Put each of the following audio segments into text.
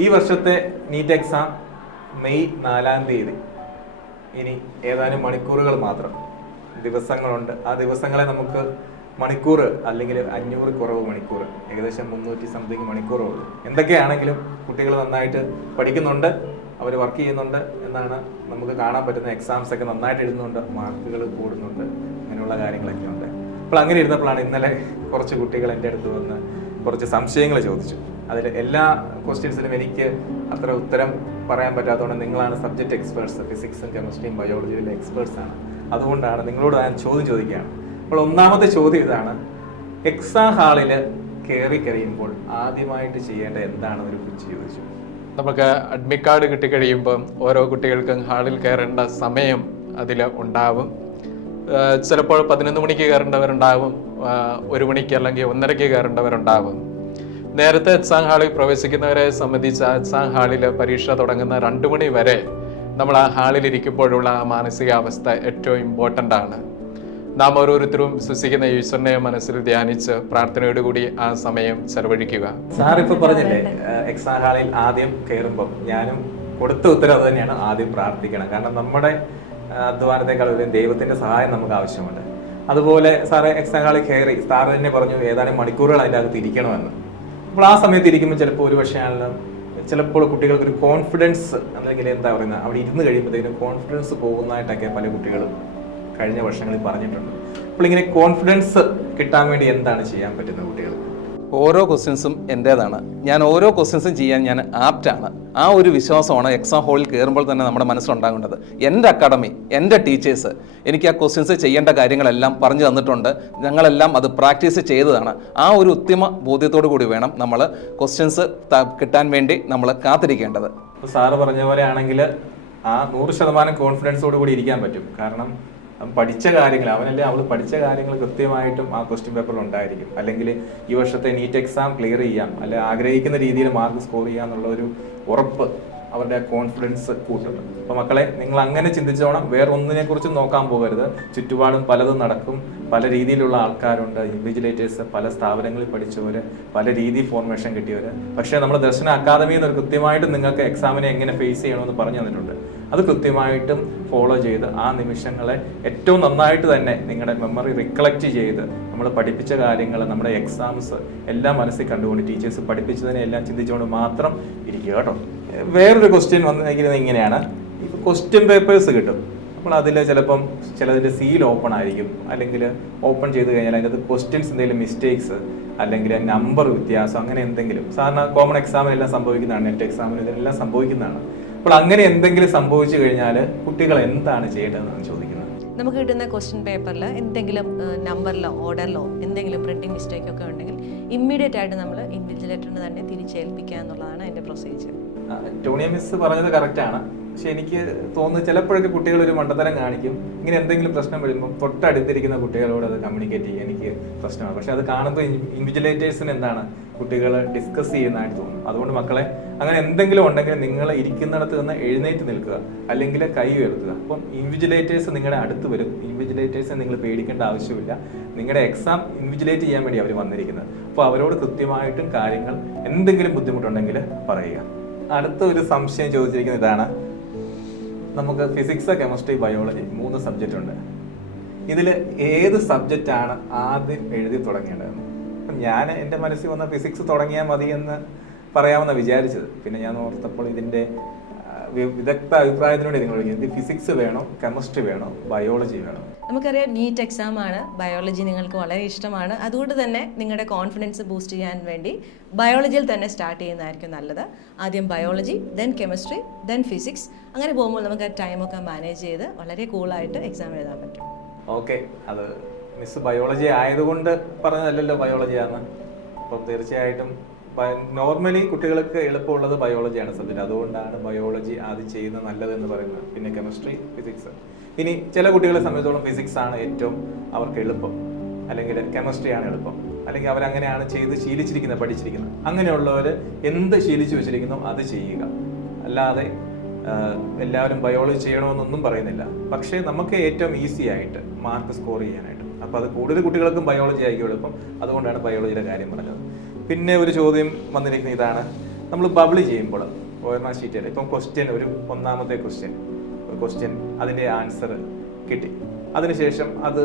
ഈ വർഷത്തെ NEET exam May 4-ാം തീയതി. ഇനി ഏതാനും മണിക്കൂറുകൾ മാത്രം ദിവസങ്ങളുണ്ട്. ആ ദിവസങ്ങളെ നമുക്ക് മണിക്കൂർ അല്ലെങ്കിൽ 500 കുറവ് മണിക്കൂർ, ഏകദേശം 300 സംതിങ് മണിക്കൂറുള്ളൂ. എന്തൊക്കെയാണെങ്കിലും കുട്ടികൾ നന്നായിട്ട് പഠിക്കുന്നുണ്ട്, അവർ വർക്ക് ചെയ്യുന്നുണ്ട് എന്നാണ് നമുക്ക് കാണാൻ പറ്റുന്ന. എക്സാംസ് ഒക്കെ നന്നായിട്ട് എഴുതുന്നുണ്ട്, മാർക്കുകൾ കൂടുന്നുണ്ട്, അങ്ങനെയുള്ള കാര്യങ്ങളൊക്കെ ഉണ്ട്. അപ്പോൾ അങ്ങനെ ഇരുന്നപ്പോഴാണ് ഇന്നലെ കുറച്ച് കുട്ടികൾ എൻ്റെ അടുത്ത് വന്ന് കുറച്ച് സംശയങ്ങൾ ചോദിച്ചു. അതിൽ എല്ലാ ക്വസ്റ്റ്യൻസിനും എനിക്ക് അത്ര ഉത്തരം പറയാൻ പറ്റാത്തതുകൊണ്ട് നിങ്ങളാണ് സബ്ജക്റ്റ് എക്സ്പേർട്സ്, ഫിസിക്സും കെമിസ്ട്രിയും ബയോളജിയിലെ എക്സ്പേർട്സ് ആണ്, അതുകൊണ്ടാണ് നിങ്ങളോട് ഞാൻ ചോദ്യം ചോദിക്കുകയാണ്. അപ്പോൾ ഒന്നാമത്തെ ചോദ്യം ഇതാണ്: എക്സാം ഹാളിൽ കയറി കഴിയുമ്പോൾ ആദ്യമായിട്ട് ചെയ്യേണ്ട എന്താണ് ഒരു കുറിച്ച് ചോദിച്ചു. നമുക്ക് അഡ്മിറ്റ് കാർഡ് കിട്ടിക്കഴിയുമ്പം ഓരോ കുട്ടികൾക്കും ഹാളിൽ കയറേണ്ട സമയം അതിൽ ഉണ്ടാവും. ചിലപ്പോൾ 11 മണിക്ക് കയറേണ്ടവരുണ്ടാവും, 1 മണിക്ക് അല്ലെങ്കിൽ 1:30 കയറേണ്ടവരുണ്ടാവും. നേരത്തെ എക്സാം ഹാളിൽ പ്രവേശിക്കുന്നവരെ സംബന്ധിച്ച് എക്സാം ഹാളിൽ പരീക്ഷ തുടങ്ങുന്ന 2 മണി വരെ നമ്മൾ ആ ഹാളിൽ ഇരിക്കുമ്പോഴുള്ള ആ മാനസികാവസ്ഥ ഏറ്റവും ഇമ്പോർട്ടൻ്റ് ആണ്. നാം ഓരോരുത്തരും വിശ്വസിക്കുന്ന ഈശ്വരനെ മനസ്സിൽ ധ്യാനിച്ച് പ്രാർത്ഥനയോടുകൂടി ആ സമയം ചെലവഴിക്കുക. സാർ ഇപ്പൊ പറഞ്ഞില്ലേ, എക്സാം ഹാളിൽ ആദ്യം കയറുമ്പോൾ ഞാനും കൊടുത്ത ഉത്തരം അത് തന്നെയാണ്, ആദ്യം പ്രാർത്ഥിക്കണം. കാരണം നമ്മുടെ അധ്വാനത്തെക്കാൾ ദൈവത്തിന്റെ സഹായം നമുക്ക് ആവശ്യമുണ്ട്. അതുപോലെ സാറ് എക്സാം ഹാളിൽ കയറി, സാറ് തന്നെ പറഞ്ഞു ഏതാനും മണിക്കൂറുകൾ അതിൻ്റെ അകത്ത് ഇരിക്കണമെന്ന്. അപ്പോൾ ആ സമയത്ത് ഇരിക്കുമ്പോൾ ചിലപ്പോൾ ഒരു പക്ഷേ ആണെങ്കിലും ചിലപ്പോൾ കുട്ടികൾക്കൊരു കോൺഫിഡൻസ്, അല്ലെങ്കിൽ എന്താ പറയുന്നത്, അവിടെ ഇരുന്ന് കഴിയുമ്പോഴത്തേക്കും കോൺഫിഡൻസ് പോകുന്നതായിട്ടൊക്കെ പല കുട്ടികളും കഴിഞ്ഞ വർഷങ്ങളിൽ പറഞ്ഞിട്ടുണ്ട്. അപ്പോൾ ഇങ്ങനെ കോൺഫിഡൻസ് കിട്ടാൻ വേണ്ടി എന്താണ് ചെയ്യാൻ പറ്റുന്നത് കുട്ടികൾക്ക്? ഓരോ ക്വസ്റ്റ്യൻസും എൻ്റേതാണ്, ഞാൻ ഓരോ ക്വസ്റ്റ്യൻസും ചെയ്യാൻ ഞാൻ ആപ്റ്റാണ്. ആ ഒരു വിശ്വാസമാണ് എക്സാം ഹാളിൽ കയറുമ്പോൾ തന്നെ നമ്മുടെ മനസ്സിലുണ്ടാകേണ്ടത്. എൻ്റെ അക്കാഡമി, എൻ്റെ ടീച്ചേഴ്സ് എനിക്ക് ആ ക്വസ്റ്റ്യൻസ് ചെയ്യേണ്ട കാര്യങ്ങളെല്ലാം പറഞ്ഞു തന്നിട്ടുണ്ട്. ഞങ്ങളെല്ലാം അത് പ്രാക്ടീസ് ചെയ്തതാണ്. ആ ഒരു ഉത്തമ ബോധ്യത്തോടു കൂടി വേണം നമ്മൾ ക്വസ്റ്റ്യൻസ് കിട്ടാൻ വേണ്ടി നമ്മൾ കാത്തിരിക്കേണ്ടത്. സാറ് പറഞ്ഞ പോലെ ആണെങ്കിൽ ആ 100% കോൺഫിഡൻസോട് കൂടി ഇരിക്കാൻ പറ്റും. കാരണം പഠിച്ച കാര്യങ്ങൾ, അവനല്ലേ അവൾ പഠിച്ച കാര്യങ്ങൾ കൃത്യമായിട്ടും ആ ക്വസ്റ്റ്യൻ പേപ്പറിൽ ഉണ്ടായിരിക്കും. അല്ലെങ്കിൽ ഈ വർഷത്തെ നീറ്റ് എക്സാം ക്ലിയർ ചെയ്യാം, അല്ലെ ആഗ്രഹിക്കുന്ന രീതിയിൽ മാർക്ക് സ്കോർ ചെയ്യാം എന്നുള്ള ഒരു ഉറപ്പ് അവരുടെ കോൺഫിഡൻസ് കൂട്ടും. അപ്പോൾ മക്കളെ, നിങ്ങൾ അങ്ങനെ ചിന്തിച്ചോണം, വേറെ ഒന്നിനെ കുറിച്ചും നോക്കാൻ പോകരുത്. ചുറ്റുപാടും പലതും നടക്കും, പല രീതിയിലുള്ള ആൾക്കാരുണ്ട്, ഇൻവിജിലേറ്റേഴ്സ്, പല സ്ഥാപനങ്ങളിൽ പഠിച്ചവർ, പല രീതി ഫോർമേഷൻ കിട്ടിയവർ. പക്ഷേ നമ്മൾ ദർശന അക്കാദമിയിൽ നിന്ന് കൃത്യമായിട്ടും നിങ്ങൾക്ക് എക്സാമിനെ എങ്ങനെ ഫേസ് ചെയ്യണമെന്ന് പറഞ്ഞു തന്നിട്ടുണ്ട്. അത് കൃത്യമായിട്ടും ഫോളോ ചെയ്ത് ആ നിമിഷങ്ങളെ ഏറ്റവും നന്നായിട്ട് തന്നെ നിങ്ങളുടെ മെമ്മറി റിക്കളക്ട് ചെയ്ത് നമ്മൾ പഠിപ്പിച്ച കാര്യങ്ങൾ, നമ്മുടെ എക്സാംസ് എല്ലാം മനസ്സിൽ കണ്ടുകൊണ്ട് ടീച്ചേഴ്സ് പഠിപ്പിച്ചതിനെ എല്ലാം ചിന്തിച്ചുകൊണ്ട് മാത്രം ഇരിക്കുക കേട്ടോ. വേറൊരു ക്വസ്റ്റ്യൻ വന്നിരിക്കുന്നത് ഇങ്ങനെയാണ്: ഇപ്പോൾ ക്വസ്റ്റ്യൻ പേപ്പേഴ്സ് കിട്ടും. അപ്പോൾ അതിൽ ചിലപ്പം ചിലതിൻ്റെ സീൽ ഓപ്പൺ ആയിരിക്കും, അല്ലെങ്കിൽ ഓപ്പൺ ചെയ്ത് കഴിഞ്ഞാൽ അതിനകത്ത് ക്വസ്റ്റ്യൻസ് എന്തെങ്കിലും മിസ്റ്റേക്സ് അല്ലെങ്കിൽ നമ്പർ വ്യത്യാസം അങ്ങനെ എന്തെങ്കിലും, സാധാരണ കോമൺ എക്സാമിനെല്ലാം സംഭവിക്കുന്നതാണ്, നെറ്റ് എക്സാമിന് ഇതിനെല്ലാം സംഭവിക്കുന്നതാണ്. അപ്പോൾ അങ്ങനെ എന്തെങ്കിലും സംഭവിച്ചു കഴിഞ്ഞാൽ കുട്ടികൾ എന്താണ് ചെയ്യേണ്ടതെന്നാണ് ചോദിക്കുന്നത്. നമുക്ക് കിട്ടുന്ന ക്വസ്റ്റ്യൻ പേപ്പറിൽ എന്തെങ്കിലും നമ്പറിലോ ഓർഡറിലോ എന്തെങ്കിലും പ്രിന്റിംഗ് മിസ്റ്റേക്ക് ഒക്കെ ഉണ്ടെങ്കിൽ ഇമ്മീഡിയറ്റ് ആയിട്ട് നമ്മൾ ഇൻവിജിലേറ്ററിന് തന്നെ തിരിച്ചേൽപ്പിക്കുക എന്നുള്ളതാണ് എൻ്റെ പ്രൊസീജിയർ. ടോണിയ മിസ് പറഞ്ഞത് കറക്റ്റാണ്. പക്ഷെ എനിക്ക് തോന്നുന്നു ചിലപ്പോഴൊക്കെ കുട്ടികൾ ഒരു മണ്ടത്തരം കാണിക്കും. ഇങ്ങനെ എന്തെങ്കിലും പ്രശ്നം വരുമ്പോൾ തൊട്ടടുത്തിരിക്കുന്ന കുട്ടികളോട് അത് കമ്മ്യൂണിക്കേറ്റ് ചെയ്യാൻ എനിക്ക് പ്രശ്നമാണ്. പക്ഷെ അത് കാണുമ്പോൾ ഇൻവിജിലേറ്റേഴ്സിന് എന്താണ് കുട്ടികൾ ഡിസ്കസ് ചെയ്യുന്നതായിട്ട് തോന്നും. അതുകൊണ്ട് മക്കളെ, അങ്ങനെ എന്തെങ്കിലും ഉണ്ടെങ്കിൽ നിങ്ങൾ ഇരിക്കുന്നിടത്ത് നിന്ന് എഴുന്നേറ്റ് നിൽക്കുക, അല്ലെങ്കിൽ കൈ ഉയർത്തുക. അപ്പം ഇൻവിജിലേറ്റേഴ്സ് നിങ്ങളുടെ അടുത്ത് വരും. ഇൻവിജിലേറ്റേഴ്സിനെ നിങ്ങൾ പേടിക്കേണ്ട ആവശ്യമില്ല. നിങ്ങളുടെ എക്സാം ഇൻവിജിലേറ്റ് ചെയ്യാൻ വേണ്ടി അവർ വന്നിരിക്കുന്നത്. അപ്പോൾ അവരോട് കൃത്യമായിട്ടും കാര്യങ്ങൾ എന്തെങ്കിലും ബുദ്ധിമുട്ടുണ്ടെങ്കിൽ പറയുക. അടുത്ത ഒരു സംശയം ചോദിച്ചിരിക്കുന്നത് ഇതാണ്: നമുക്ക് ഫിസിക്സ്, കെമിസ്ട്രി, ബയോളജി 3 സബ്ജക്റ്റ് ഉണ്ട്. ഇതിൽ ഏത് സബ്ജക്റ്റാണ് ആദ്യം എഴുതി തുടങ്ങേണ്ടതെന്ന്? അപ്പം ഞാൻ എൻ്റെ മനസ്സിൽ വന്ന ഫിസിക്സ് തുടങ്ങിയാൽ മതി എന്ന് പറയാമെന്ന് വിചാരിച്ചത്. പിന്നെ ഞാൻ ഓർത്തപ്പോൾ ഇതിൻ്റെ വിദഗ്ധ അഭിപ്രായത്തിനോട് നിങ്ങൾ ഇത് ഫിസിക്സ് വേണോ, കെമിസ്ട്രി വേണോ, ബയോളജി വേണോ? നമുക്കറിയാം നീറ്റ് എക്സാം ആണ്, ബയോളജി നിങ്ങൾക്ക് വളരെ ഇഷ്ടമാണ്. അതുകൊണ്ട് തന്നെ നിങ്ങളുടെ കോൺഫിഡൻസ് ബൂസ്റ്റ് ചെയ്യാൻ വേണ്ടി ബയോളജിയിൽ തന്നെ സ്റ്റാർട്ട് ചെയ്യുന്നതായിരിക്കും നല്ലത്. ആദ്യം biology, then chemistry, then physics. അങ്ങനെ പോകുമ്പോൾ നമുക്ക് ടൈമൊക്കെ മാനേജ് ചെയ്ത് വളരെ കൂളായിട്ട് എക്സാം എഴുതാൻ പറ്റും. ഓക്കെ, അത് മിസ് ബയോളജി ആയതുകൊണ്ട് പറഞ്ഞതല്ലല്ലോ ബയോളജിയാണ്. അപ്പം തീർച്ചയായിട്ടും നോർമലി കുട്ടികൾക്ക് എളുപ്പമുള്ളത് ബയോളജിയാണ് സബ്ജക്റ്റ്. അതുകൊണ്ടാണ് ബയോളജി ആദ്യം ചെയ്യുന്നത് നല്ലതെന്ന് പറയുന്നത്. പിന്നെ കെമിസ്ട്രി, ഫിസിക്സ്. ഇനി ചില കുട്ടികളെ സംബന്ധിച്ചോളം ഫിസിക്സ് ആണ് ഏറ്റവും അവർക്ക് എളുപ്പം, അല്ലെങ്കിൽ കെമിസ്ട്രിയാണ് എളുപ്പം, അല്ലെങ്കിൽ അവരങ്ങനെയാണ് ചെയ്ത് ശീലിച്ചിരിക്കുന്നത്, പഠിച്ചിരിക്കുന്നത്. അങ്ങനെയുള്ളവർ എന്ത് ശീലിച്ചു വെച്ചിരിക്കുന്നോ അത് ചെയ്യുക. അല്ലാതെ എല്ലാവരും ബയോളജി ചെയ്യണമെന്നൊന്നും പറയുന്നില്ല. പക്ഷേ നമുക്ക് ഏറ്റവും ഈസി ആയിട്ട് മാർക്ക് സ്കോർ ചെയ്യാനായിട്ട്, അപ്പോൾ അത് കൂടുതൽ കുട്ടികൾക്കും ബയോളജി ആയിരിക്കും എളുപ്പം. അതുകൊണ്ടാണ് ബയോളജിയുടെ കാര്യം പറഞ്ഞത്. പിന്നെ ഒരു ചോദ്യം വന്നിരിക്കുന്നത് ഇതാണ്: നമ്മൾ ബബിൾ ചെയ്യുമ്പോൾ OMR ഷീറ്റിൽ ഇപ്പം ക്വസ്റ്റ്യൻ ഒരു ഒന്നാമത്തെ ക്വസ്റ്റ്യൻ അതിൻ്റെ ആൻസർ കിട്ടി. അതിനുശേഷം അത്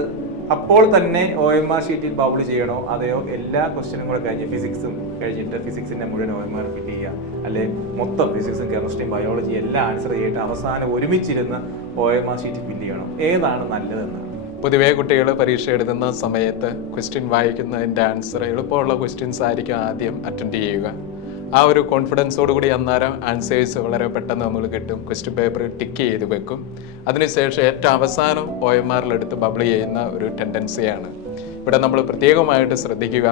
അപ്പോൾ തന്നെ OMR ഷീറ്റിൽ ബബിൾ ചെയ്യണോ അതെയോ എല്ലാ ക്വസ്റ്റ്യനും കൂടെ കഴിഞ്ഞ് ഫിസിക്സും കഴിഞ്ഞിട്ട് ഫിസിക്സിൻ്റെ മുഴുവൻ OMR ഫില്ല് ചെയ്യുക, അല്ലെ മൊത്തം ഫിസിക്സും കെമിസ്ട്രിയും ബയോളജി എല്ലാം ആൻസർ ചെയ്തിട്ട് അവസാനം ഒരുമിച്ചിരുന്ന് OMR ഷീറ്റ് ഫില്ല് ചെയ്യണം? ഏതാണ് നല്ലതെന്ന്? പൊതുവേ കുട്ടികൾ പരീക്ഷ എഴുതുന്ന സമയത്ത് ക്വസ്റ്റ്യൻ വായിക്കുന്നതിൻ്റെ ആൻസർ എളുപ്പമുള്ള ക്വസ്റ്റ്യൻസ് ആയിരിക്കും ആദ്യം അറ്റൻഡ് ചെയ്യുക. ആ ഒരു കോൺഫിഡൻസോട് കൂടി അന്നേരം ആൻസേഴ്സ് വളരെ പെട്ടെന്ന് നമ്മൾ കിട്ടും. ക്വസ്റ്റ്യൻ പേപ്പർ ടിക്ക് ചെയ്ത് വെക്കും. അതിനുശേഷം ഏറ്റവും അവസാനം OMRലെടുത്ത് ബബിൾ ചെയ്യുന്ന ഒരു ടെൻഡൻസിയാണ്. ഇവിടെ നമ്മൾ പ്രത്യേകമായിട്ട് ശ്രദ്ധിക്കുക,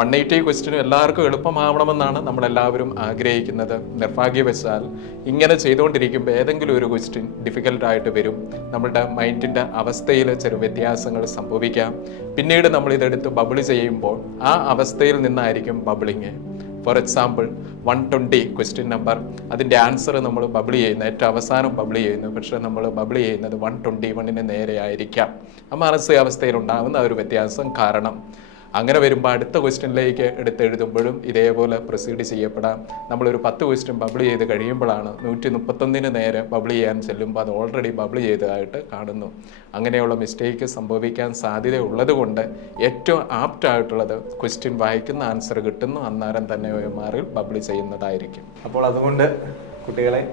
180 ക്വസ്റ്റ്യനും എല്ലാവർക്കും എളുപ്പമാവണമെന്നാണ് നമ്മളെല്ലാവരും ആഗ്രഹിക്കുന്നത്. നിർഭാഗ്യവശാൽ ഇങ്ങനെ ചെയ്തുകൊണ്ടിരിക്കുമ്പോൾ ഏതെങ്കിലും ഒരു ക്വസ്റ്റ്യൻ ഡിഫിക്കൽട്ടായിട്ട് വരും. നമ്മളുടെ മൈൻഡിൻ്റെ അവസ്ഥയിൽ ചെറു വ്യത്യാസങ്ങൾ സംഭവിക്കാം. പിന്നീട് നമ്മൾ ഇതെടുത്ത് ബബിൾ ചെയ്യുമ്പോൾ ആ അവസ്ഥയിൽ നിന്നായിരിക്കും ബബിളിങ്. ഫോർ എക്സാമ്പിൾ 120 ക്വസ്റ്റ്യൻ നമ്പർ, അതിൻ്റെ ആൻസർ നമ്മൾ ബബിൾ ചെയ്യുന്നത് ഏറ്റവും അവസാനം ബബിൾ ചെയ്യുന്നു. പക്ഷേ നമ്മൾ ബബിൾ ചെയ്യുന്നത് 121 നേരെ ആയിരിക്കാം. ആ മാനസികാവസ്ഥയിൽ ഉണ്ടാകുന്ന ഒരു വ്യത്യാസം കാരണം അങ്ങനെ വരുമ്പോൾ അടുത്ത ക്വസ്റ്റ്യനിലേക്ക് എടുത്തെഴുതുമ്പോഴും ഇതേപോലെ പ്രൊസീഡ് ചെയ്യപ്പെടാം. നമ്മളൊരു 10 ക്വസ്റ്റ്യൻ ബബിൾ ചെയ്ത് കഴിയുമ്പോഴാണ് 131 നേരെ ബബിൾ ചെയ്യാൻ ചെല്ലുമ്പോൾ അത് ഓൾറെഡി ബബിൾ ചെയ്തതായിട്ട് കാണുന്നു. അങ്ങനെയുള്ള മിസ്റ്റേക്ക് സംഭവിക്കാൻ സാധ്യതയുള്ളത് കൊണ്ട് ഏറ്റവും ആപ്റ്റായിട്ടുള്ളത് ക്വസ്റ്റ്യൻ വായിക്കുന്ന ആൻസർ കിട്ടുന്നു അന്നേരം തന്നെ OMRൽ ബബിൾ ചെയ്യുന്നതായിരിക്കും. അപ്പോൾ അതുകൊണ്ട് കുട്ടികളെ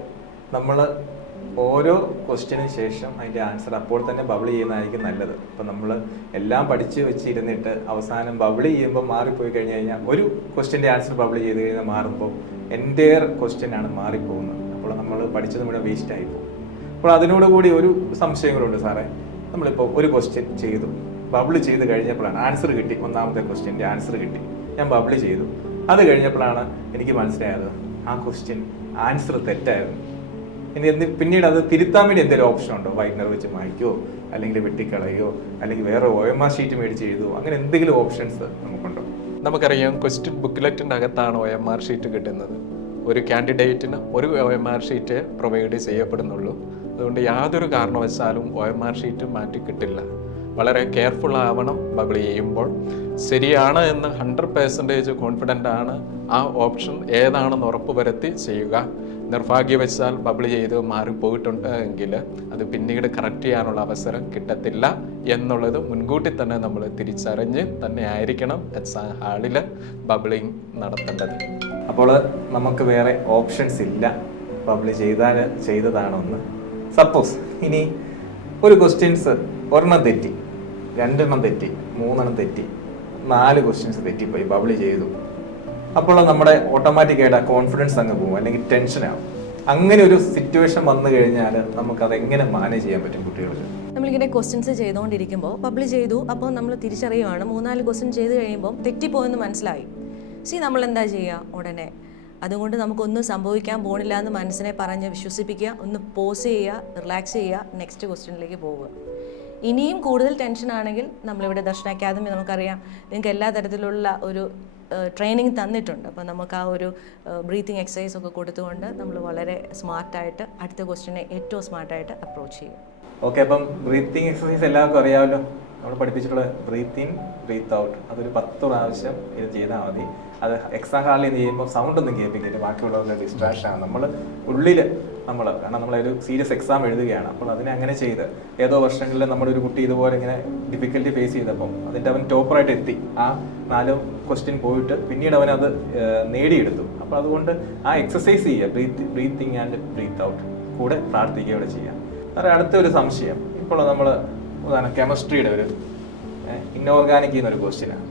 നമ്മൾ ഓരോ ക്വസ്റ്റ്യന് ശേഷം അതിൻ്റെ ആൻസർ അപ്പോൾ തന്നെ ബബിൾ ചെയ്യുന്നതായിരിക്കും നല്ലത്. അപ്പം നമ്മൾ എല്ലാം പഠിച്ച് വെച്ചിരുന്നിട്ട് അവസാനം ബബിൾ ചെയ്യുമ്പോൾ മാറിപ്പോയി കഴിഞ്ഞാൽ ഒരു ക്വസ്റ്റ്യൻ്റെ ആൻസർ ബബിൾ ചെയ്ത് കഴിഞ്ഞാൽ മാറുമ്പോൾ എൻ്റെയർ ക്വസ്റ്റ്യനാണ് മാറിപ്പോകുന്നത്. അപ്പോൾ നമ്മൾ പഠിച്ചത് മുഴുവൻ വേസ്റ്റായി പോകും. അപ്പോൾ അതിനോടുകൂടി ഒരു സംശയം കൂടെ ഉണ്ട് സാറേ. നമ്മളിപ്പോൾ ഒരു ക്വസ്റ്റ്യൻ ചെയ്തു, ബബിൾ ചെയ്ത് കഴിഞ്ഞപ്പോഴാണ് ആൻസർ കിട്ടി, ഒന്നാമത്തെ ക്വസ്റ്റ്യൻ്റെ ആൻസർ കിട്ടി, ഞാൻ ബബിൾ ചെയ്തു. അത് കഴിഞ്ഞപ്പോഴാണ് എനിക്ക് മനസ്സിലായത് ആ ക്വസ്റ്റ്യൻ ആൻസർ തെറ്റായിരുന്നു. ഇനി പിന്നീട് അത് തിരുത്താൻ വേണ്ടി എന്തെങ്കിലും ഓപ്ഷൻ ഉണ്ടോ? വൈറ്റ്നർ വെച്ച് മായ്ക്കോ, അല്ലെങ്കിൽ വെട്ടിക്കളയോ, അല്ലെങ്കിൽ വേറെ OMR ഷീറ്റ് മേടിച്ച് എഴുതുമോ? അങ്ങനെ എന്തെങ്കിലും ഓപ്ഷൻസ് നമുക്കുണ്ടോ? നമുക്കറിയാം, ക്വസ്റ്റ്യൻ ബുക്ക്ലെറ്റിൻ്റെ അകത്താണ് OMR ഷീറ്റ് കിട്ടുന്നത്. ഒരു കാൻഡിഡേറ്റിന് ഒരു OMR ഷീറ്റ് പ്രൊവൈഡ് ചെയ്യപ്പെടുന്നുള്ളൂ. അതുകൊണ്ട് യാതൊരു കാരണവശാലും OMR ഷീറ്റ് മാറ്റി കിട്ടില്ല. വളരെ കെയർഫുൾ ആവണം ബബിൾ ചെയ്യുമ്പോൾ. ശരിയാണ് എന്ന് 100% കോൺഫിഡൻ്റ് ആണ് ആ ഓപ്ഷൻ ഏതാണെന്ന് ഉറപ്പുവരുത്തി ചെയ്യുക. നിർഭാഗ്യവശാൽ ബബിൾ ചെയ്ത് മാറിപ്പോയിട്ടുണ്ട് എങ്കിൽ അത് പിന്നീട് കറക്റ്റ് ചെയ്യാനുള്ള അവസരം കിട്ടത്തില്ല എന്നുള്ളത് മുൻകൂട്ടി തന്നെ നമ്മൾ തിരിച്ചറിഞ്ഞ് തന്നെ ആയിരിക്കണം എക്സാം ഹാളിൽ ബബിളിങ് നടത്തേണ്ടത്. അപ്പോൾ നമുക്ക് വേറെ ഓപ്ഷൻസ് ഇല്ല. ബബിൾ ചെയ്താൽ ചെയ്തതാണോന്ന്. സപ്പോസ് ഇനി ഒരു ക്വസ്റ്റ്യൻസ് ഒരെണ്ണം തെറ്റി, 2 തെറ്റി, 3 തെറ്റി, 4 ക്വസ്റ്റ്യൻസ് തെറ്റിപ്പോയി, ബബിൾ ചെയ്തു. അപ്പോൾ നമ്മുടെ ഓട്ടോമാറ്റിക്കായിട്ട് ആ കോൺഫിഡൻസ് അങ്ങ് പോകും, അല്ലെങ്കിൽ ടെൻഷനാകും. അങ്ങനെ ഒരു സിറ്റുവേഷൻ വന്നു കഴിഞ്ഞാൽ നമുക്കത് എങ്ങനെ മാനേജ് ചെയ്യാൻ പറ്റും കുട്ടികൾക്ക്? നമ്മളിങ്ങനെ ക്വസ്റ്റ്യൻസ് ചെയ്തുകൊണ്ടിരിക്കുമ്പോൾ ബബിൾ ചെയ്തു, അപ്പോൾ നമ്മൾ തിരിച്ചറിയുവാണ് 3-4 ക്വസ്റ്റ്യൻ ചെയ്ത് കഴിയുമ്പോൾ തെറ്റിപ്പോയെന്ന് മനസ്സിലായി. നമ്മൾ എന്താ ചെയ്യുക? ഉടനെ അതുകൊണ്ട് നമുക്കൊന്നും സംഭവിക്കാൻ പോണില്ല എന്ന് മനസ്സിനെ പറഞ്ഞ് വിശ്വസിപ്പിക്കുക, ഒന്ന് പോസ് ചെയ്യുക, റിലാക്സ് ചെയ്യുക, നെക്സ്റ്റ് ക്വസ്റ്റ്യനിലേക്ക് പോവുക. ഇനിയും കൂടുതൽ ടെൻഷൻ ആണെങ്കിൽ നമ്മളിവിടെ ദർശന അക്കാദമി നമുക്കറിയാം, നിങ്ങൾക്ക് എല്ലാ തരത്തിലുള്ള ഒരു ട്രെയിനിങ് തന്നിട്ടുണ്ട്. അപ്പോൾ നമുക്ക് ആ ഒരു ബ്രീത്തിങ് എക്സസൈസ് ഒക്കെ കൊടുത്തുകൊണ്ട് നമ്മൾ വളരെ സ്മാർട്ടായിട്ട് അടുത്ത ക്വസ്റ്റ്യനെ ഏറ്റവും സ്മാർട്ടായിട്ട് അപ്രോച്ച് ചെയ്യും. ഓക്കെ, അപ്പം ബ്രീത്തിങ് എക്സസൈസ് എല്ലാവർക്കും അറിയാമല്ലോ. നമ്മൾ പഠിപ്പിച്ചിട്ടുള്ള ബ്രീത്ത് ഇൻ ബ്രീത്ത് ഔട്ട് അതൊരു 10 പ്രാവശ്യം ഇത് ചെയ്താൽ മതി. അത് എക്സാം ഹാളിൽ നിന്ന് ചെയ്യുമ്പോൾ സൗണ്ട് ഒന്നും കേൾപ്പിക്കില്ല, ബാക്കിയുള്ളവരുടെ ഡിസ്ട്രാക്ഷനാണ്. നമ്മൾ ഉള്ളിൽ കാരണം നമ്മളൊരു സീരിയസ് എക്സാം എഴുതുകയാണ്. അപ്പോൾ അതിനെ അങ്ങനെ ചെയ്ത് ഏതോ വർഷങ്ങളിൽ നമ്മുടെ ഒരു കുട്ടി ഇതുപോലെ ഇങ്ങനെ ഡിഫിക്കൽറ്റി ഫേസ് ചെയ്തപ്പം അതിൻ്റെ അവൻ ടോപ്പറായിട്ട് എത്തി. ആ 4 ക്വസ്റ്റ്യൻ പോയിട്ട് പിന്നീട് അവനത് നേടിയെടുത്തു. അപ്പോൾ അതുകൊണ്ട് ആ എക്സസൈസ് ചെയ്യുക, ബ്രീത്തിങ് ആൻഡ് ബ്രീത്ത് ഔട്ട് കൂടെ പ്രാർത്ഥിക്കുകയോടെ ചെയ്യാം. അടുത്തൊരു സംശയം, ഇപ്പോൾ നമ്മൾ ഉദാഹരണം കെമിസ്ട്രിയുടെ ഒരു ഇൻഓർഗാനിക് എന്നൊരു ക്വസ്റ്റ്യനാണ്.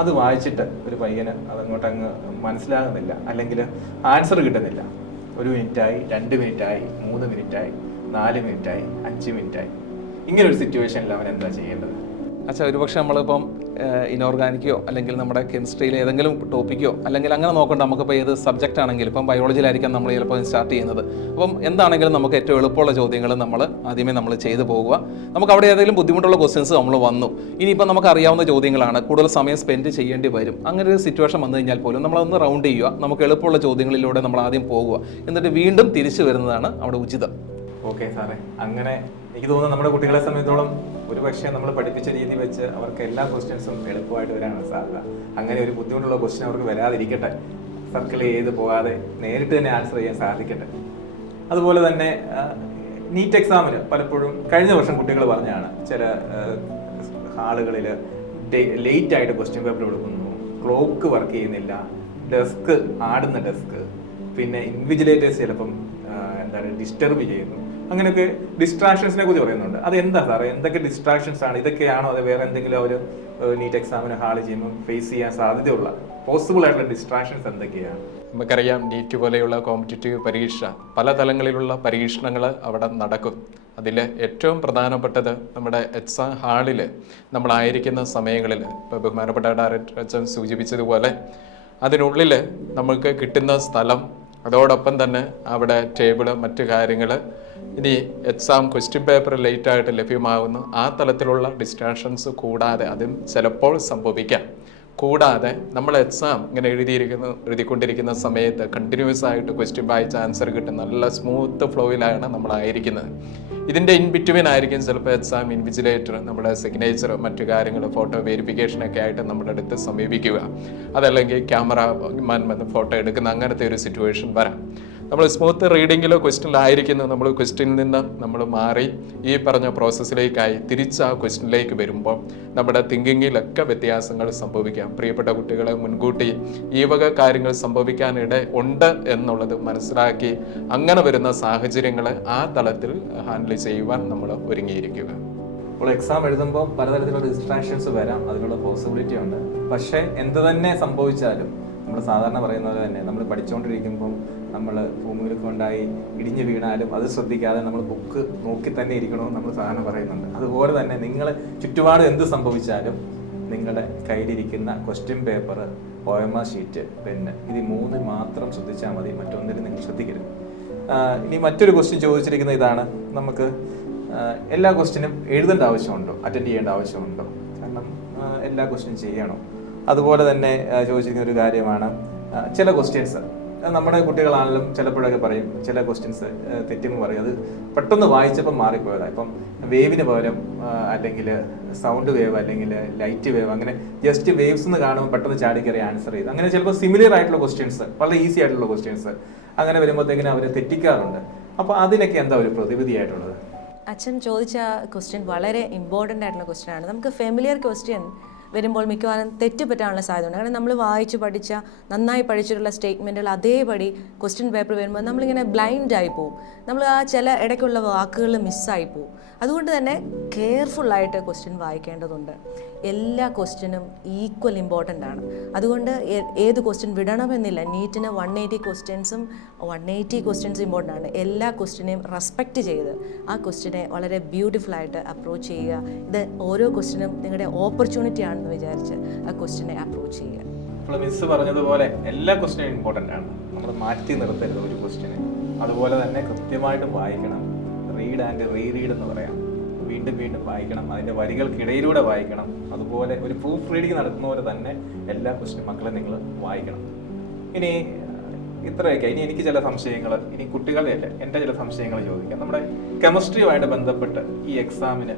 അത് വായിച്ചിട്ട് ഒരു പയ്യന് അതങ്ങോട്ട് അങ്ങ് മനസ്സിലാകുന്നില്ല, അല്ലെങ്കിൽ ആൻസർ കിട്ടുന്നില്ല. 1 മിനിറ്റായി, 2 മിനിറ്റായി, 3 മിനിറ്റായി, 4 മിനിറ്റായി, 5 മിനിറ്റായി. ഇങ്ങനൊരു സിറ്റുവേഷനിൽ അവൻ എന്താ ചെയ്യേണ്ടത്? അച്ഛാ, ഒരുപക്ഷെ നമ്മളിപ്പം ഇനോർഗാനിക്കോ അല്ലെങ്കിൽ നമ്മുടെ കെമിസ്ട്രിയിൽ ഏതെങ്കിലും ടോപ്പിക്കോ അല്ലെങ്കിൽ അങ്ങനെ നോക്കണ്ട, നമുക്കിപ്പോൾ ഏത് സബ്ജക്റ്റ് ആണെങ്കിലും ഇപ്പം ബയോളജിയിലായിരിക്കാം നമ്മൾ ചിലപ്പോൾ സ്റ്റാർട്ട് ചെയ്യുന്നത്. അപ്പം എന്താണെങ്കിലും നമുക്ക് ഏറ്റവും എളുപ്പമുള്ള ചോദ്യങ്ങൾ നമ്മൾ ആദ്യമേ നമ്മൾ ചെയ്തു പോകുക. നമുക്ക് അവിടെ ഏതെങ്കിലും ബുദ്ധിമുട്ടുള്ള ക്വസ്റ്റ്യൻസ് നമ്മൾ വന്നു, ഇനിയിപ്പോൾ നമുക്ക് അറിയാവുന്ന ചോദ്യങ്ങളാണ്, കൂടുതൽ സമയം സ്പെൻഡ് ചെയ്യേണ്ടി വരും. അങ്ങനെ ഒരു സിറ്റുവേഷൻ വന്നു കഴിഞ്ഞാൽ പോലും നമ്മളതൊന്ന് റൗണ്ട് ചെയ്യുക, നമുക്ക് എളുപ്പമുള്ള ചോദ്യങ്ങളിലൂടെ നമ്മൾ ആദ്യം പോകുക, എന്നിട്ട് വീണ്ടും തിരിച്ചു വരുന്നതാണ് അവിടെ ഉചിതം. ഓക്കെ സാറേ, അങ്ങനെ എനിക്ക് തോന്നുന്നു നമ്മുടെ കുട്ടികളെ സംബന്ധിച്ചോളം ഒരു പക്ഷേ നമ്മൾ പഠിപ്പിച്ച രീതി വെച്ച് അവർക്ക് എല്ലാ ക്വസ്റ്റ്യൻസും എളുപ്പമായിട്ട് വരാനാണ് സാധ്യത. അങ്ങനെ ഒരു ബുദ്ധിമുട്ടുള്ള ക്വസ്റ്റ്യൻ അവർക്ക് വരാതിരിക്കട്ടെ. സർക്കിൾ ചെയ്ത് പോകാതെ നേരിട്ട് തന്നെ ആൻസർ ചെയ്യാൻ സാധിക്കട്ടെ. അതുപോലെ തന്നെ നീറ്റ് എക്സാമിന് പലപ്പോഴും കഴിഞ്ഞ വർഷം കുട്ടികൾ പറഞ്ഞാണ് ചില ഹാളുകളിൽ ലേറ്റ് ആയിട്ട് ക്വസ്റ്റ്യൻ പേപ്പർ കൊടുക്കുന്നു, ക്ലോക്ക് വർക്ക് ചെയ്യുന്നില്ല, ഡെസ്ക് ആടുന്ന ഡെസ്ക്, പിന്നെ ഇൻവിജിലേറ്റേഴ്സ് ചിലപ്പം എന്താണ് ഡിസ്റ്റർബ് ചെയ്യുന്നു, അങ്ങനെയൊക്കെ ഡിസ്ട്രാക്ഷൻസിനെ കുറിച്ച് പറയുന്നുണ്ട്. അത് എന്താ സാറേ, എന്തൊക്കെ ഡിസ്ട്രാക്ഷൻസ് ആണ്? ഇതൊക്കെയാണോ അത് വേറെ എന്തെങ്കിലും അവർ നീറ്റ് എക്സാമിന് ഹാൾ ചെയ്യുമ്പോൾ ഫേസ് ചെയ്യാൻ സാധ്യതയുള്ള പോസിബിൾ ആയിട്ടുള്ള ഡിസ്ട്രാക്ഷൻസ് എന്തൊക്കെയാണ്? നമുക്കറിയാം നീറ്റ് പോലെയുള്ള കോമ്പറ്റീറ്റീവ് പരീക്ഷ പല തലങ്ങളിലുള്ള പരീക്ഷണങ്ങൾ അവിടെ നടക്കും. അതിൽ ഏറ്റവും പ്രധാനപ്പെട്ടത് നമ്മുടെ എക്സാം ഹാളിൽ നമ്മളായിരിക്കുന്ന സമയങ്ങളിൽ ഇപ്പോൾ ബഹുമാനപ്പെട്ട ഡയറക്ടർ അച്ഛൻ സൂചിപ്പിച്ചതുപോലെ അതിനുള്ളിൽ നമുക്ക് കിട്ടുന്ന സ്ഥലം, അതോടൊപ്പം തന്നെ അവിടെ ടേബിള്, മറ്റു കാര്യങ്ങൾ, ഇനി എക്സാം ക്വസ്റ്റ്യൻ പേപ്പർ ലേറ്റായിട്ട് ലഭ്യമാകുന്നു, ആ തലത്തിലുള്ള ഡിസ്ട്രാക്ഷൻസ് കൂടാതെ അതും ചിലപ്പോൾ സംഭവിക്കാം. കൂടാതെ നമ്മൾ എക്സാം ഇങ്ങനെ എഴുതിക്കൊണ്ടിരിക്കുന്ന സമയത്ത് കണ്ടിന്യൂസ് ആയിട്ട് ക്വസ്റ്റ്യൻ വായിച്ച് ആൻസർ കിട്ടും, നല്ല സ്മൂത്ത് ഫ്ലോയിലാണ് നമ്മളായിരിക്കുന്നത്. ഇതിൻ്റെ ഇൻ ബിറ്റ്വീൻ ആയിരിക്കും ചിലപ്പോൾ എക്സാം ഇൻവിജിലേറ്റർ നമ്മുടെ സിഗ്നേച്ചർ, മറ്റു കാര്യങ്ങൾ, ഫോട്ടോ വെരിഫിക്കേഷനൊക്കെ ആയിട്ട് നമ്മുടെ അടുത്ത് സമീപിക്കുക. അതല്ലെങ്കിൽ ക്യാമറ മാൻ വന്ന് ഫോട്ടോ എടുക്കുന്ന അങ്ങനത്തെ ഒരു സിറ്റുവേഷൻ വരാം. നമ്മൾ സ്മൂത്ത് റീഡിങ്ങിലോ ക്വസ്റ്റ്യനിലായിരിക്കുന്നു, നമ്മൾ ക്വസ്റ്റ്യനിൽ നിന്ന് നമ്മൾ മാറി ഈ പറഞ്ഞ പ്രോസസ്സിലേക്കായി തിരിച്ച് ആ ക്വസ്റ്റ്യനിലേക്ക് വരുമ്പോൾ നമ്മുടെ തിങ്കിങ്ങിലൊക്കെ വ്യത്യാസങ്ങൾ സംഭവിക്കാം. പ്രിയപ്പെട്ട കുട്ടികളെ മുൻകൂട്ടി ഈ വക കാര്യങ്ങൾ സംഭവിക്കാനിട ഉണ്ട് എന്നുള്ളത് മനസ്സിലാക്കി അങ്ങനെ വരുന്ന സാഹചര്യങ്ങളെ ആ തലത്തിൽ ഹാൻഡിൽ ചെയ്യുവാൻ നമ്മൾ ഒരുങ്ങിയിരിക്കുക. അപ്പോൾ എക്സാം എഴുതുമ്പോൾ പലതരത്തിലുള്ള ഡിസ്ട്രാക്ഷൻസ് വരാം, അതിനുള്ള പോസിബിലിറ്റി ഉണ്ട്. പക്ഷേ എന്ത് തന്നെ സംഭവിച്ചാലും നമ്മൾ സാധാരണ പറയുന്നത് തന്നെ നമ്മൾ പഠിച്ചുകൊണ്ടിരിക്കുമ്പം നമ്മൾ ഭൂമിയിൽ കൊണ്ടായി ഇടിഞ്ഞു വീണാലും അത് ശ്രദ്ധിക്കാതെ നമ്മൾ ബുക്ക് നോക്കി തന്നെ ഇരിക്കണമെന്ന് നമ്മൾ സാധാരണ പറയുന്നുണ്ട്. അതുപോലെ തന്നെ നിങ്ങൾ ചുറ്റുപാട് എന്ത് സംഭവിച്ചാലും നിങ്ങളുടെ കയ്യിലിരിക്കുന്ന question paper, OMR sheet, pen, ഇത് 3 മാത്രം ശ്രദ്ധിച്ചാൽ മതി, മറ്റൊന്നിനും നിങ്ങൾ ശ്രദ്ധിക്കരുത്. ഇനി മറ്റൊരു ക്വസ്റ്റ്യൻ ചോദിച്ചിരിക്കുന്നത് ഇതാണ്: നമുക്ക് എല്ലാ ക്വസ്റ്റ്യനും എഴുതേണ്ട ആവശ്യമുണ്ടോ, അറ്റൻഡ് ചെയ്യേണ്ട ആവശ്യമുണ്ടോ? കാരണം എല്ലാ ക്വസ്റ്റ്യനും ചെയ്യണോ? അതുപോലെ തന്നെ ചോദിച്ചിരിക്കുന്ന ഒരു കാര്യമാണ് ചില ക്വസ്റ്റ്യൻസ് നമ്മുടെ കുട്ടികളാണെങ്കിലും ചിലപ്പോഴൊക്കെ പറയും, ചില ക്വസ്റ്റ്യൻസ് തെറ്റെന്ന് പറയും, അത് പെട്ടെന്ന് വായിച്ചപ്പം മാറിപ്പോയതാണ്. ഇപ്പം വേവിന് പകരം അല്ലെങ്കിൽ സൗണ്ട് വേവ് അല്ലെങ്കിൽ ലൈറ്റ് വേവ്, അങ്ങനെ ജസ്റ്റ് വേവ്സ് എന്ന് കാണുമ്പോൾ പെട്ടെന്ന് ചാടിക്കറി ആൻസർ ചെയ്ത്, അങ്ങനെ ചിലപ്പോൾ സിമിലർ ആയിട്ടുള്ള ക്വസ്റ്റ്യൻസ്, വളരെ ഈസി ആയിട്ടുള്ള ക്വസ്റ്റ്യൻസ് അങ്ങനെ വരുമ്പോഴത്തേക്കിനും അവർ തെറ്റിക്കാറുണ്ട്. അപ്പോൾ അതിനൊക്കെ എന്താ ഒരു പ്രതിവിധിയായിട്ടുള്ളത്? അച്ഛൻ ചോദിച്ച ക്വസ്റ്റ്യൻ വളരെ ഇമ്പോർട്ടൻ്റ് ആയിട്ടുള്ള ക്വസ്റ്റ്യൻ ആണ്. നമുക്ക് ഫെമിലിയർ ക്വസ്റ്റ്യൻ വരുമ്പോൾ മിക്കവാറും തെറ്റ് പറ്റാനുള്ള സാധ്യതയുണ്ട്. കാരണം നമ്മൾ വായിച്ച് പഠിച്ച, നന്നായി പഠിച്ചിട്ടുള്ള സ്റ്റേറ്റ്മെൻറ്റുകൾ അതേപടി ക്വസ്റ്റ്യൻ പേപ്പർ വരുമ്പോൾ നമ്മളിങ്ങനെ ബ്ലൈൻഡായി പോവും. നമ്മൾ ആ ചില ഇടയ്ക്കുള്ള വാക്കുകൾ മിസ്സായി പോവും. അതുകൊണ്ട് തന്നെ കെയർഫുള്ളായിട്ട് ക്വസ്റ്റ്യൻ വായിക്കേണ്ടതുണ്ട്. എല്ലാ ക്വസ്റ്റ്യനും ഈക്വൽ ഇമ്പോർട്ടൻ്റ് ആണ്. അതുകൊണ്ട് ഏത് ക്വസ്റ്റ്യൻ വിടണമെന്നില്ല. നീറ്റിന് 180 ക്വസ്റ്റ്യൻസും 180 ക്വസ്റ്റ്യൻസ് ഇമ്പോർട്ടൻ്റ് ആണ്. എല്ലാ ക്വസ്റ്റ്യനെയും റെസ്പെക്റ്റ് ചെയ്ത് ആ ക്വസ്റ്റ്യനെ വളരെ ബ്യൂട്ടിഫുള്ളായിട്ട് അപ്രോച്ച് ചെയ്യുക. ഇത് ഓരോ ക്വസ്റ്റ്യനും നിങ്ങളുടെ ഓപ്പർച്യൂണിറ്റി ആണെന്ന് വിചാരിച്ച് ആ ക്വസ്റ്റ്യനെ അപ്രോച്ച് ചെയ്യുക. നമ്മൾ മിസ് പറഞ്ഞതുപോലെ എല്ലാ ക്വസ്റ്റ്യനും ഇമ്പോർട്ടൻ്റ് ആണ്, നമ്മൾ മാറ്റി നിർത്തരുത് ഒരു ക്വസ്റ്റ്യനെ. അതുപോലെ തന്നെ കൃത്യമായിട്ട് വായിക്കണം. റീഡ് ആൻഡ് റീഡ് എന്ന് പറയാം, വീണ്ടും വീണ്ടും വായിക്കണം, അതിൻ്റെ വരികൾക്കിടയിലൂടെ വായിക്കണം. അതുപോലെ ഒരു പ്രൂഫ് റീഡിങ് നടക്കുന്ന പോലെ തന്നെ എല്ലാ ക്വസ്റ്റ്യനും മക്കളെ നിങ്ങൾ വായിക്കണം. ഇനി ഇത്രയൊക്കെ. ഇനി എനിക്ക് ചില സംശയങ്ങൾ, ഇനി കുട്ടികളുടെ അല്ല, എൻ്റെ ചില സംശയങ്ങൾ ചോദിക്കാം. നമ്മുടെ കെമിസ്ട്രിയുമായിട്ട് ബന്ധപ്പെട്ട് ഈ എക്സാമിന്